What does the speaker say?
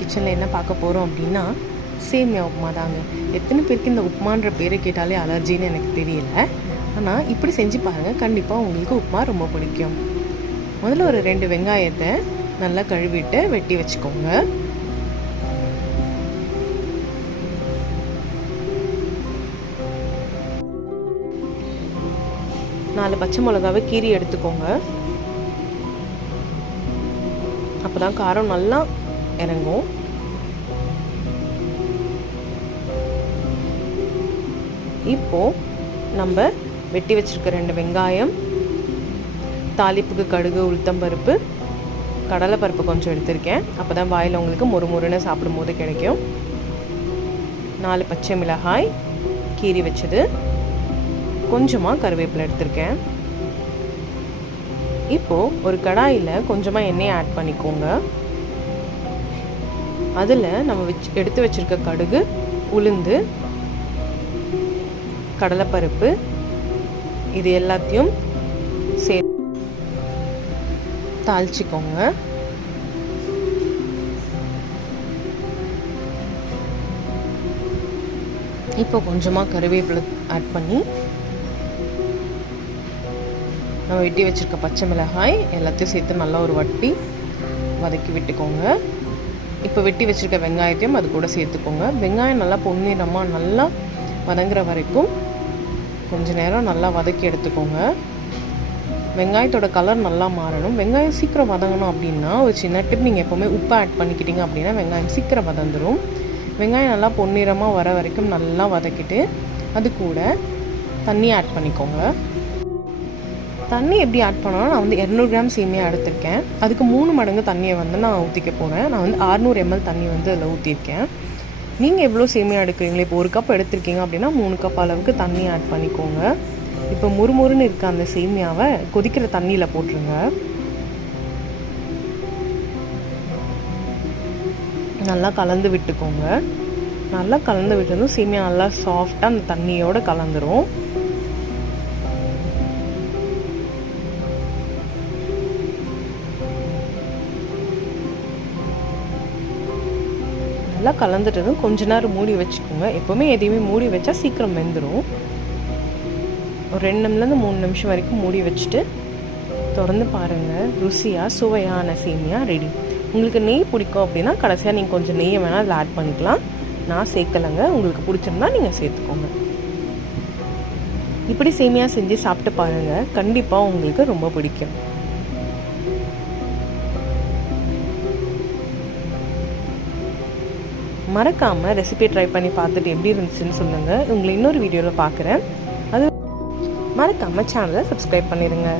கிச்சனில் என்ன பார்க்க போகிறோம் அப்படின்னா சேமியா உப்புமா தாங்க. எத்தனை பேருக்கு இந்த உப்புமான்ற பேரை கேட்டாலே அலர்ஜின்னு எனக்கு தெரியல. ஆனால் இப்படி செஞ்சு பாருங்கள் கண்டிப்பாக உங்களுக்கு உப்புமா ரொம்ப பிடிக்கும். முதல்ல ஒரு ரெண்டு வெங்காயத்தை நல்லா கழுவிட்டு வெட்டி வச்சுக்கோங்க. நாலு பச்சை மிளகாவை கீரி எடுத்துக்கோங்க. அப்பதான் காரம் நல்லா இறங்கும். இப்போ நம்ம வெட்டி வச்சிருக்க ரெண்டு வெங்காயம் தாளிப்புக்கு கடுகு உளுத்தம்பருப்பு கடலைப்பருப்பு கொஞ்சம் எடுத்திருக்கேன். அப்போ தான் வாயில் உங்களுக்கு மொறு மொறுன்னு சாப்பிடும்போது கிடைக்கும். நாலு பச்சை மிளகாய் கீரி வச்சது. கொஞ்சமாக கருவேப்பிலை எடுத்திருக்கேன். இப்போது ஒரு கடாயில் கொஞ்சமாக எண்ணெயை ஆட் பண்ணிக்கோங்க. அதில் நம்ம வச்சு எடுத்து வச்சிருக்க கடுகு உளுந்து கடலைப்பருப்பு இது எல்லாத்தையும் சே தாளிச்சிக்கோங்க. இப்போ கொஞ்சமாக கருவேப்பிலை ஆட் பண்ணி நம்ம வெட்டி வச்சுருக்க பச்சை மிளகாய் எல்லாத்தையும் சேர்த்து நல்லா ஒரு வட்டி வதக்கி விட்டுக்கோங்க. இப்போ வெட்டி வச்சுருக்க வெங்காயத்தையும் அது கூட சேர்த்துக்கோங்க. வெங்காயம் நல்லா பொன்னிறமாக நல்லா வதங்குற வரைக்கும் கொஞ்ச நேரம் நல்லா வதக்கி எடுத்துக்கோங்க. வெங்காயத்தோட கலர் நல்லா மாறணும். வெங்காயம் சீக்கிரம் வதங்கணும் அப்படின்னா ஒரு சின்ன டிப் நீங்கள் எப்போவுமே உப்பு ஆட் பண்ணிக்கிட்டீங்க அப்படின்னா வெங்காயம் சீக்கிரம் வதந்துடும் வெங்காயம் நல்லா பொன்னிறமாக வர வரைக்கும் நல்லா வதக்கிட்டு அது கூட தண்ணி ஆட் பண்ணிக்கோங்க. தண்ணி எப்படி ஆட் பண்ணாலும் நான் வந்து இரநூறு கிராம் சேமியா எடுத்திருக்கேன். அதுக்கு மூணு மடங்கு தண்ணியை வந்து நான் ஊற்றிக்க போகிறேன் நான் வந்து அறுநூறு எம்எல் தண்ணி வந்து அதில் ஊற்றிருக்கேன் நீங்கள் எவ்வளோ சேமியா எடுக்கிறீங்களோ இப்போ ஒரு கப் எடுத்திருக்கீங்க அப்படின்னா மூணு கப் அளவுக்கு தண்ணி ஆட் பண்ணிக்கோங்க. இப்போ முறுமுறுன்னு இருக்க அந்த சேமியாவை கொதிக்கிற தண்ணியில் போட்டுருங்க. நல்லா கலந்து விட்டுக்கோங்க. நல்லா கலந்து விட்டதும் சேமியா நல்லா சாஃப்டாக அந்த தண்ணியோடு கலந்துரும். நல்லா கலந்துட்டதும் கொஞ்ச நேரம் மூடி வச்சுக்கோங்க. எப்போவுமே எதையுமே மூடி வச்சா சீக்கிரம் வெந்துடும் ஒரு ரெண்டு நிமிஷம்லேருந்து மூணு நிமிஷம் வரைக்கும் மூடி வச்சுட்டு திறந்து பாருங்கள் ருசியாக சுவையான சேமியா ரெடி உங்களுக்கு நெய் பிடிக்கும் அப்படின்னா கடைசியாக நீங்கள் கொஞ்சம் நெய்யை வேணால் அதில் ஆட் பண்ணிக்கலாம். நான் சேர்க்கலைங்க. உங்களுக்கு பிடிச்சிருந்தா நீங்கள் சேர்த்துக்கோங்க. இப்படி சேமியா செஞ்சு சாப்பிட்டு பாருங்கள் கண்டிப்பாக உங்களுக்கு ரொம்ப பிடிக்கும். மறக்காமல் ரெசிபி ட்ரை பண்ணி பார்த்துட்டு எப்படி இருந்துச்சுன்னு சொல்லுங்கள் உங்களை இன்னொரு வீடியோவில் பார்க்குறேன். அது மறக்காமல் சேனலை சப்ஸ்கிரைப் பண்ணிடுங்க.